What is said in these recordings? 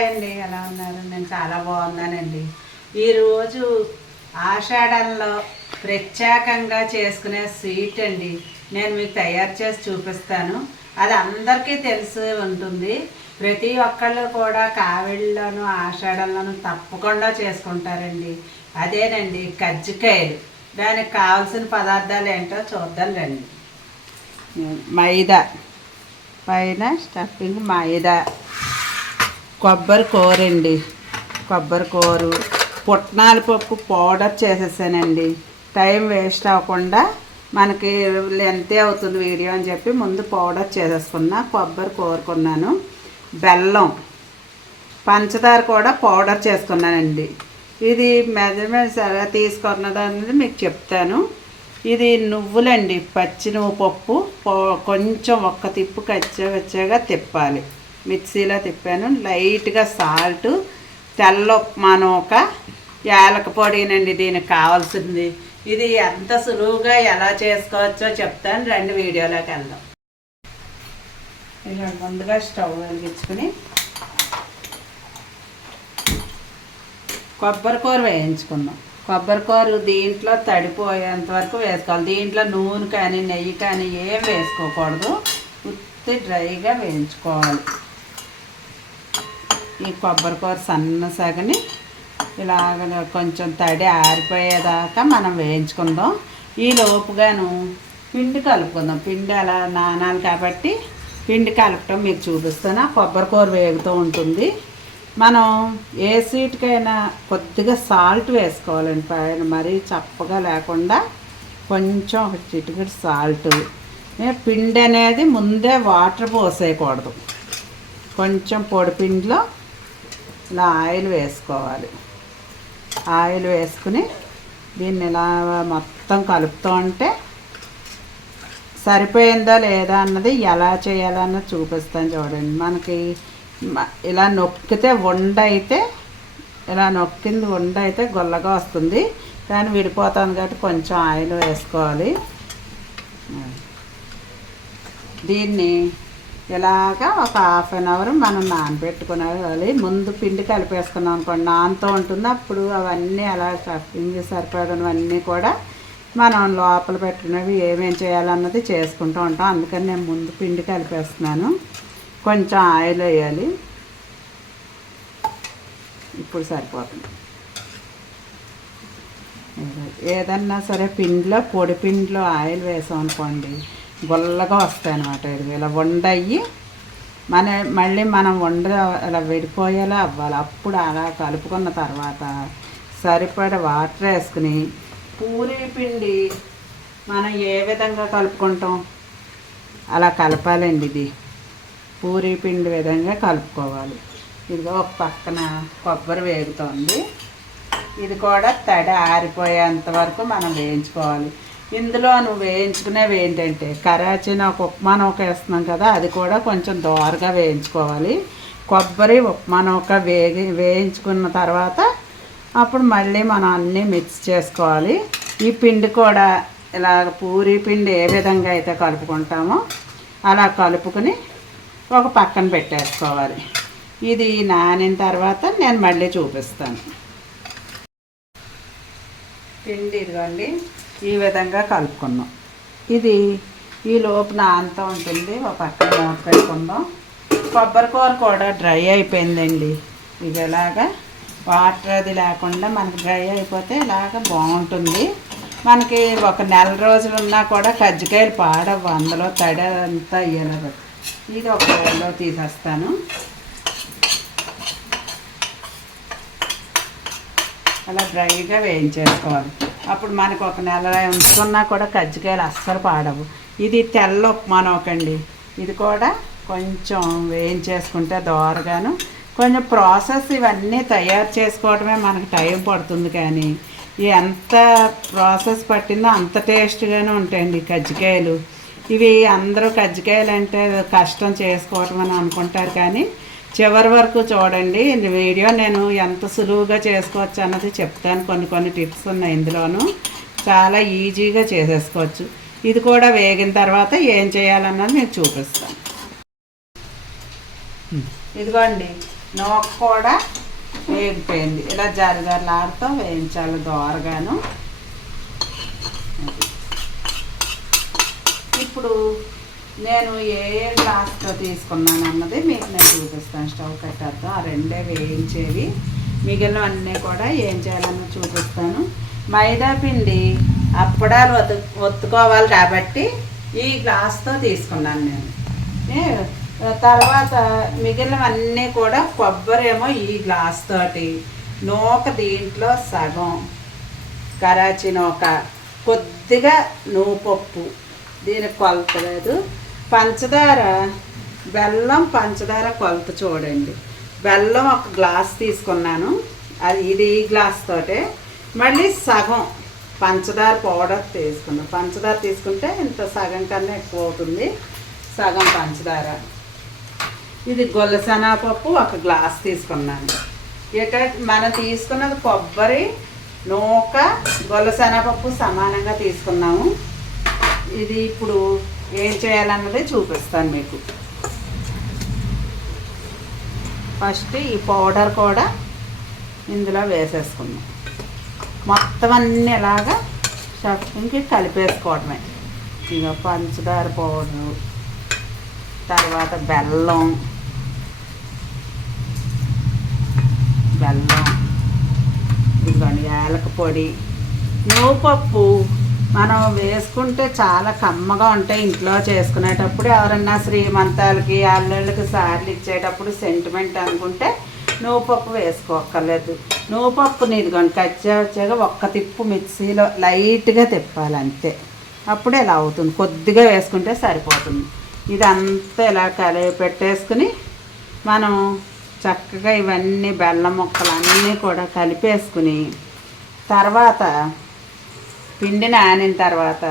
Hi అండి, ఎలా ఉన్నారు? నేను చాలా బాగున్నానండి. ఈరోజు ఆషాఢంలో ప్రత్యేకంగా చేసుకునే స్వీట్ అండి నేను మీకు తయారు చేసి చూపిస్తాను. అది అందరికీ తెలిసి ఉంటుంది. ప్రతి ఒక్కళ్ళు కూడా కావిడిలోను ఆషాఢంలోను తప్పకుండా చేసుకుంటారండి. అదేనండి కజ్జికాయలు. దానికి కావాల్సిన పదార్థాలు ఏంటో చూద్దాం రండి. మైదా, పైన స్టఫింగ్ మైదా, కొబ్బరి కూర అండి, కొబ్బరి కూర, పుట్నాల పప్పు పౌడర్ చేసేసానండి. టైం వేస్ట్ అవ్వకుండా మనకి లెంతే అవుతుంది వీడియో అని చెప్పి ముందు పౌడర్ చేసేసుకున్నా. కొబ్బరి కోరుకున్నాను, బెల్లం, పంచదార కూడా పౌడర్ చేసుకున్నానండి. ఇది మెజర్మెంట్స్ ఎలా తీసుకున్నది అనేది మీకు చెప్తాను. ఇది నువ్వులండి, పచ్చి నువ్వు పప్పు కొంచెం ఒక్క తిప్పు కచ్చగా తిప్పాలి. మిక్సీలో తిప్పాను. లైట్గా సాల్ట్, తెల్ల ఉప్మా నూక, యాలక పొడినండి దీనికి కావాల్సింది. ఇది ఎంత సులువుగా ఎలా చేసుకోవచ్చో చెప్తాను రండి, వీడియోలోకి వెళ్దాం. ఇలా ముందుగా స్టవ్ వెలిగించుకుని కొబ్బరి కూర వేయించుకుందాం. కొబ్బరి కూర దీంట్లో తడిపోయేంత వరకు వేసుకోవాలి. దీంట్లో నూనె కానీ నెయ్యి కానీ ఏం వేసుకోకూడదు, ఉత్తి డ్రైగా వేయించుకోవాలి. ఈ కొబ్బరి కూర సన్న సగని ఇలాగ కొంచెం తడి ఆరిపోయేదాకా మనం వేయించుకుందాం. ఈ లోపుగాను పిండి కలుపుకుందాం. పిండి అలా నానాలి కాబట్టి పిండి కలపటం మీకు చూపిస్తాను. కొబ్బరి కూర వేగుతూ ఉంటుంది. మనం ఏ స్వీట్కైనా కొద్దిగా సాల్ట్ వేసుకోవాలండి పైన, మరీ చప్పగా లేకుండా కొంచెం ఒక చిటికెడు సాల్ట్. పిండి అనేది ముందే వాటర్ పోసేయకూడదు. కొంచెం పొడి పిండిలో ఇలా ఆయిల్ వేసుకోవాలి. ఆయిల్ వేసుకుని దీన్ని ఇలా మొత్తం కలుపుతూ ఉంటే సరిపోయిందా లేదా అన్నది ఎలా చేయాలన్నది చూపిస్తాను చూడండి. మనకి ఇలా నొక్కితే ఉండ అయితే, ఇలా నొక్కింది ఉండ అయితే గొల్లగా వస్తుంది, కానీ విడిపోతుంది కాబట్టి కొంచెం ఆయిల్ వేసుకోవాలి. దీన్ని ఇలాగా ఒక హాఫ్ అన్ అవర్ మనం నానబెట్టుకునేవాలి. ముందు పిండి కలిపేసుకున్నాం అనుకోండి, నానుతూ ఉంటుంది. అప్పుడు అవన్నీ అలా స్టఫింగ్ సరిపడినవన్నీ కూడా మనం లోపల పెట్టుకునేవి ఏమేం చేయాలన్నది చేసుకుంటూ ఉంటాం. అందుకని నేను ముందు పిండి కలిపేస్తున్నాను. కొంచెం ఆయిల్ వేయాలి. ఇప్పుడు సరిపోతుంది. ఏదన్నా సరే పిండిలో, పొడి పిండిలో ఆయిల్ వేసాం అనుకోండి గొల్లగా వస్తాయి అన్నమాట. ఇలా వండయ్యి మళ్ళీ మనం ఇలా విడిపోయేలా అవ్వాలి. అప్పుడు అలా కలుపుకున్న తర్వాత సరిపడ వాటర్ వేసుకుని, పూరీ పిండి మనం ఏ విధంగా కలుపుకుంటాం అలా కలపాలండి. ఇది పూరీ పిండి విధంగా కలుపుకోవాలి. ఇదిగో ఒక పక్కన కొబ్బరి వేగుతోంది. ఇది కూడా తడి ఆరిపోయేంత వరకు మనం వేయించుకోవాలి. ఇందులో నువ్వు వేయించుకునేవి ఏంటంటే కరాచీని ఒక ఉప్మా నూక వేస్తున్నాం కదా, అది కూడా కొంచెం దోరగా వేయించుకోవాలి. కొబ్బరి ఉప్మా నూక వేయించుకున్న తర్వాత అప్పుడు మళ్ళీ మనం అన్నీ మిక్స్ చేసుకోవాలి. ఈ పిండి కూడా ఇలా పూరీ పిండి ఏ విధంగా అయితే కలుపుకుంటామో అలా కలుపుకుని ఒక పక్కన పెట్టేసుకోవాలి. ఇది నానిన తర్వాత నేను మళ్ళీ చూపిస్తాను. పిండి ఇదిగోండి ఈ విధంగా కలుపుకున్నాం. ఇది ఈ లోపు నానుతూ ఉంటుంది. ఒక పక్కన మూత పెట్టుకుందాం. కొబ్బరి కూర కూడా డ్రై అయిపోయిందండి. ఇది ఇలాగా వాటర్ అది లేకుండా మనకి డ్రై అయిపోతే ఇలాగ బాగుంటుంది. మనకి ఒక నెల రోజులు ఉన్నా కూడా కజ్జికాయలు పాడవు, అందులో తడి అంతా అయ్యేలా. ఇది ఒక బౌల్లో తీసేస్తాను. అలా డ్రైగా వేయించేసుకోవాలి. అప్పుడు మనకు ఒక నెల ఉంచుకున్నా కూడా కజ్జికాయలు అస్సలు పాడవు. ఇది తెల్ల ఉప్మా నూకండి. ఇది కూడా కొంచెం వేయించేసుకుంటే దోరగాను. కొంచెం ప్రాసెస్ ఇవన్నీ తయారు చేసుకోవడమే మనకు టైం పడుతుంది, కానీ ఎంత ప్రాసెస్ పట్టిందో అంత టేస్ట్గానే ఉంటాయండి కజ్జికాయలు. ఇవి అందరూ కజ్జికాయలు అంటే కష్టం చేసుకోవటం అని అనుకుంటారు, కానీ చివరి వరకు చూడండి. వీడియో నేను ఎంత సులువుగా చేసుకోవచ్చు అన్నది చెప్తాను. కొన్ని టిప్స్ ఉన్నాయి ఇందులోనూ, చాలా ఈజీగా చేసేసుకోవచ్చు. ఇది కూడా వేగిన తర్వాత ఏం చేయాలన్నది నేను చూపిస్తాను. ఇదిగోండి నూక కూడా వేగిపోయింది. ఇలా జరగలాడుతూ వేయించాలి దోరగాను. ఇప్పుడు నేను ఏ గ్లాస్తో తీసుకున్నాను అన్నది మీకు నేను చూపిస్తాను. స్టవ్ కట్టేద్దాం. ఆ రెండే వేయించేవి, మిగిలిన అన్నీ కూడా ఏం చేయాలన్నో చూపిస్తాను. మైదా పిండి అప్పడాలు ఒత్తుకోవాలి కాబట్టి ఈ గ్లాస్తో తీసుకున్నాను నేను. తర్వాత మిగిలినవన్నీ కూడా కొబ్బరి ఏమో ఈ గ్లాస్ తోటి, నూక దీంట్లో సగం, కరాచీ నూక, కొద్దిగా నువ్వుపప్పు, దీనికి కొలత లేదు, పంచదార, బెల్లం, పంచదార కొలత చూడండి. బెల్లం ఒక గ్లాస్ తీసుకున్నాను, అది ఇది ఈ గ్లాస్ తోటే. మళ్ళీ సగం పంచదార పౌడర్ తీసుకున్నాను. పంచదార తీసుకుంటే ఇంత సగం కన్నా ఎక్కువ అవుతుంది, సగం పంచదార. ఇది గొల్లశనగపప్పు ఒక గ్లాస్ తీసుకున్నాను. ఇక మనం తీసుకున్నది కొబ్బరి, నూక, గొల్లశనగపప్పు సమానంగా తీసుకున్నాము. ఇది ఇప్పుడు ఏం చేయాలన్నది చూపిస్తాను మీకు. ఫస్ట్ ఈ పౌడర్ కూడా ఇందులో వేసేసుకుందాం. మొత్తం అన్నీ ఇలాగా స్టఫింగ్కి కలిపేసుకోవడమే. ఇక పంచదార పౌడరు, తర్వాత బెల్లం, ఇదిగోండి యాలక పొడి, నువ్వుపప్పు మనం వేసుకుంటే చాలా కమ్మగా ఉంటాయి. ఇంట్లో చేసుకునేటప్పుడు ఎవరన్నా శ్రీమంతాలకి అల్లుళ్ళకి సార్లు ఇచ్చేటప్పుడు సెంటిమెంట్ అనుకుంటే నువ్వుపప్పు వేసుకోక్కర్లేదు. నువ్వుపప్పుని ఇదిగోండి వచ్చాక ఒక్క తిప్పు మిక్సీలో లైట్గా తిప్పాలి అంతే. అప్పుడు ఇలా అవుతుంది. కొద్దిగా వేసుకుంటే సరిపోతుంది. ఇదంతా ఇలా కలిపి పెట్టేసుకుని మనం చక్కగా ఇవన్నీ బెల్లం ముక్కలు అన్నీ కూడా కలిపేసుకుని, తర్వాత పిండి నానిన తర్వాత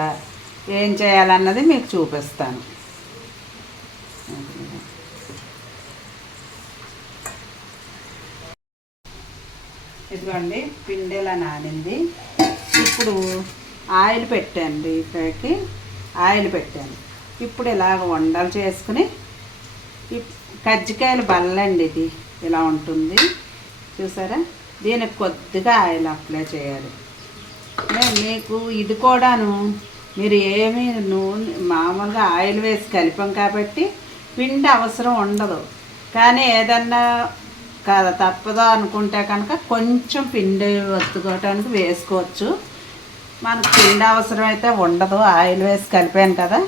ఏం చేయాలన్నది మీకు చూపిస్తాను. ఇదిగోండి పిండి ఇలా నానింది. ఇప్పుడు ఆయిల్ పెట్టాను, ఇక్కడికి ఆయిల్ పెట్టాను. ఇప్పుడు ఇలాగ ఉండలు చేసుకుని, కజ్జికాయలు బల్లండి ఇది ఇలా ఉంటుంది చూసారా. దీనికి కొద్దిగా ఆయిల్ అప్లై చేయాలి. మీకు ఇది కూడాను మీరు ఏమీ నూనె మామూలుగా ఆయిల్ వేసి కలిపాం కాబట్టి పిండి అవసరం ఉండదు. కానీ ఏదన్నా కదా తప్పదో అనుకుంటే కనుక కొంచెం పిండి ఒత్తుకోవటానికి వేసుకోవచ్చు. మనకు పిండి అవసరం అయితే ఉండదు, ఆయిల్ వేసి కలిపాను కదా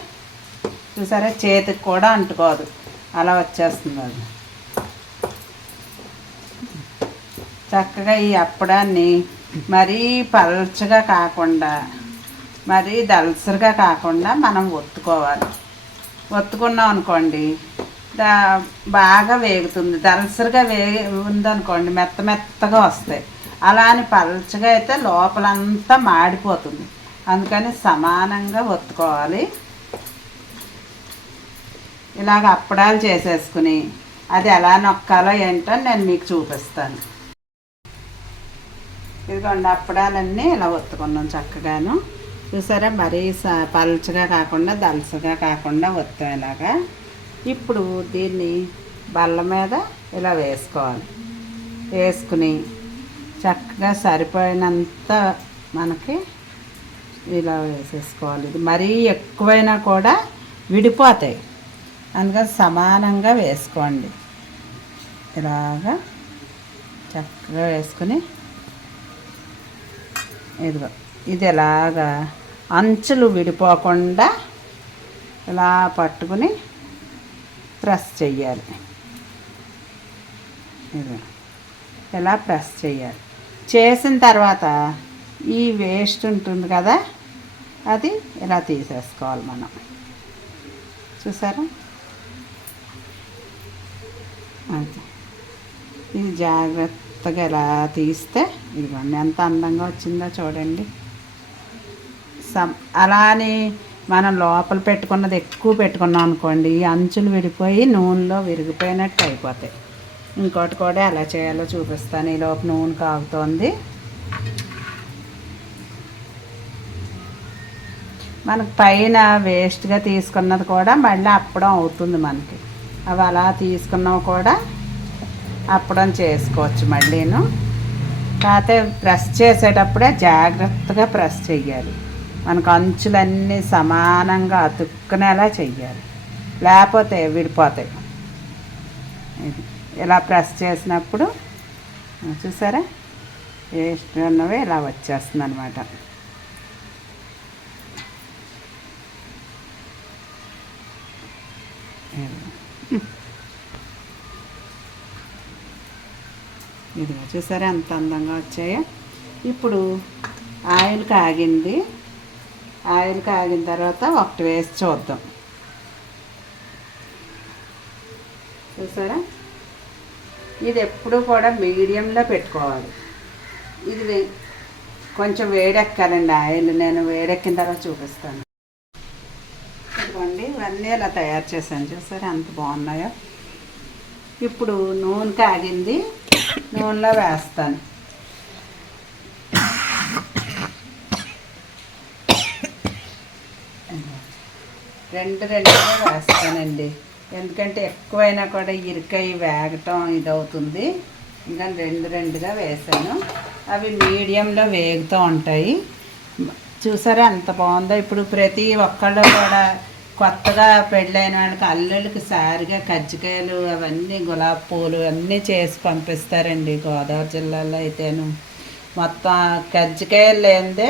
చూసారా. చేతికి కూడా అంటుకోదు, అలా వచ్చేస్తుంది అది. చక్కగా ఈ అప్పడాన్ని మరీ పల్చగా కాకుండా మరీ దలసరిగా కాకుండా మనం ఒత్తుకోవాలి. ఒత్తుకున్నాం అనుకోండి బాగా వేగుతుంది. దలసరిగా ఉందనుకోండి మెత్తగా వస్తాయి. అలా అని పల్చగా అయితే లోపలంతా మాడిపోతుంది. అందుకని సమానంగా ఒత్తుకోవాలి. ఇలాగ అప్పడాలు చేసేసుకుని అది ఎలా నొక్కాలో ఏంటో నేను మీకు చూపిస్తాను. ఇదిగోండి అప్పడాలన్నీ ఇలా ఒత్తుకున్నాం చక్కగాను చూసారా. మరీ పల్చగా కాకుండా దలసగా కాకుండా ఒత్తాం ఇలాగా. ఇప్పుడు దీన్ని బల్ల మీద ఇలా వేసుకోవాలి. వేసుకుని చక్కగా సరిపోయినంత మనకి ఇలా వేసేసుకోవాలి. ఇది మరీ ఎక్కువైనా కూడా విడిపోతాయి, అందుకని సమానంగా వేసుకోండి. ఇలాగా చక్కగా వేసుకుని ఇదిగో ఇది ఇలాగా అంచులు విడిపోకుండా ఇలా పట్టుకుని ప్రెస్ చెయ్యాలి. ఇది ఇలా ప్రెస్ చేయాలి. చేసిన తర్వాత ఈ వేస్ట్ ఉంటుంది కదా అది ఇలా తీసేసుకోవాలి మనం చూసారా. ఇది జాగ్రత్తగా ఇలా తీస్తే ఇదిగోండి ఎంత అందంగా వచ్చిందో చూడండి. అలానే మనం లోపల పెట్టుకున్నది ఎక్కువ పెట్టుకున్నాం అనుకోండి అంచులు విడిపోయి నూనెలో విరిగిపోయినట్టు అయిపోతాయి. ఇంకోటి కూడా ఎలా చేయాలో చూపిస్తాను. ఈ లోపు నూనె కాగుతోంది. మనకు పైన వేస్ట్గా తీసుకున్నది కూడా మళ్ళీ అప్పడం అవుతుంది మనకి. అవి అలా తీసుకున్నవి కూడా అప్పడం చేసుకోవచ్చు మళ్ళీను. కాకపోతే ప్రెస్ చేసేటప్పుడే జాగ్రత్తగా ప్రెస్ చెయ్యాలి. మనకు అంచులన్నీ సమానంగా అతుక్కునేలా చెయ్యాలి, లేకపోతే విడిపోతాయి. ఇలా ప్రెస్ చేసినప్పుడు చూసారా టేస్ట్ ఉన్నవి ఇలా వచ్చేస్తుంది అనమాట. ఇది చూసారా ఎంత అందంగా వచ్చాయో. ఇప్పుడు ఆయిల్ కాగింది. ఆయిల్ కాగిన తర్వాత ఒకటి వేసి చూద్దాం. చూసారా, ఇది ఎప్పుడు కూడా మీడియంలో పెట్టుకోవాలి. ఇది కొంచెం వేడెక్కాలండి ఆయిల్. నేను వేడెక్కిన తర్వాత చూపిస్తాను. ఇదిగోండి, ఇవన్నీ ఇలా తయారు చేశాను. చూసారా ఎంత బాగున్నాయో. ఇప్పుడు నూనె కాగింది, నూనెలో వేస్తాను. రెండుగా వేస్తానండి, ఎందుకంటే ఎక్కువైనా కూడా ఇరుకై వేగటం ఇదవుతుంది. ఇంకా రెండుగా వేసాను. అవి మీడియంలో వేగుతూ ఉంటాయి. చూసారా ఎంత బాగుందో. ఇప్పుడు ప్రతి ఒక్కళ్ళు కూడా కొత్తగా పెళ్ళైన వాళ్ళకి అల్లుళ్ళకి సారిగా కజ్జికాయలు అవన్నీ గులాబీ పూలు అన్నీ చేసి పంపిస్తారండి. గోదావరి జిల్లాలో అయితేను మొత్తం కజ్జికాయలు లేనిదే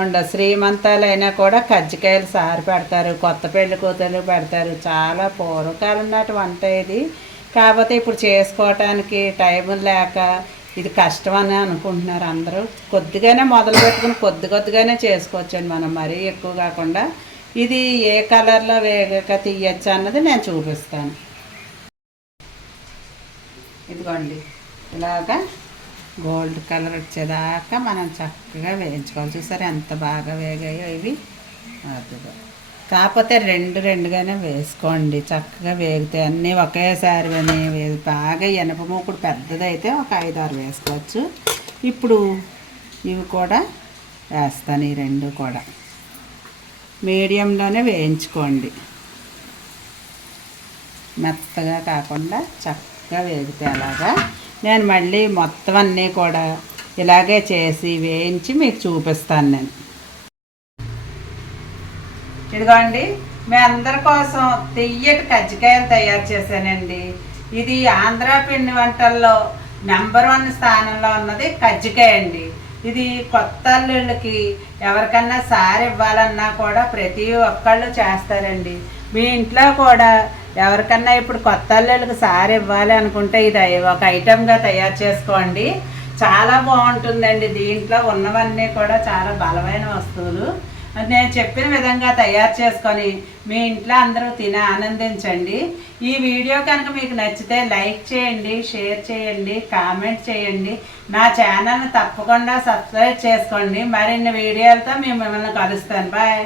ఉండదు. శ్రీమంతాలు అయినా కూడా కజ్జికాయలు సారి పెడతారు, కొత్త పెళ్లి కూతురు పెడతారు. చాలా పూర్వకాలం నాటి వంట ఇది. కాకపోతే ఇప్పుడు చేసుకోవటానికి టైం లేక ఇది కష్టం అని అనుకుంటున్నారు అందరూ. కొద్దిగానే మొదలు పెట్టుకుని కొద్దిగానే చేసుకోవచ్చండి మనం, మరీ ఎక్కువ కాకుండా. ఇది ఏ కలర్లో వేగక తీయచ్చు అన్నది నేను చూపిస్తాను. ఇదిగోండి, ఇలాగా గోల్డ్ కలర్ వచ్చేదాకా మనం చక్కగా వేయించుకోవాలి. చూసారా ఎంత బాగా వేగాయో ఇవి. అదిగో, కాకపోతే రెండుగానే వేసుకోండి, చక్కగా వేగితే అన్నీ ఒకేసారి బాగా ఎనప మూకుడు పెద్దదైతే ఒక 5-6 వేసుకోవచ్చు. ఇప్పుడు ఇవి కూడా వేస్తాను. ఈ రెండు కూడా మీడియంలోనే వేయించుకోండి, మెత్తగా కాకుండా చక్కగా వేగితే. అలాగా నేను మళ్ళీ మొత్తం అన్నీ కూడా ఇలాగే చేసి వేయించి మీకు చూపిస్తాను నేను. ఇదిగోండి, మీ అందరి కోసం తియ్యటి కజ్జికాయలు తయారు చేశానండి. ఇది ఆంధ్ర పిండి వంటల్లో నెంబర్ 1 స్థానంలో ఉన్నది కజ్జికాయ అండి. ఇది కొత్త అల్లుళ్ళకి ఎవరికన్నా సారి ఇవ్వాలన్నా కూడా ప్రతి ఒక్కళ్ళు చేస్తారండి. మీ ఇంట్లో కూడా ఎవరికన్నా ఇప్పుడు కొత్త అల్లుళ్ళకి సారి ఇవ్వాలి అనుకుంటే ఇది ఒక ఐటెంగా తయారు చేసుకోండి. చాలా బాగుంటుందండి. దీంట్లో ఉన్నవన్నీ కూడా చాలా బలమైన వస్తువులు. నేను చెప్పిన విధంగా తయారు చేసుకొని మీ ఇంట్లో అందరూ తిని ఆనందించండి. ఈ వీడియో కనుక మీకు నచ్చితే లైక్ చేయండి, షేర్ చేయండి, కామెంట్ చేయండి. నా ఛానల్ని తప్పకుండా సబ్స్క్రైబ్ చేసుకోండి. మరిన్ని వీడియోలతో మిమ్మల్ని కలుస్తాను. బాయ్.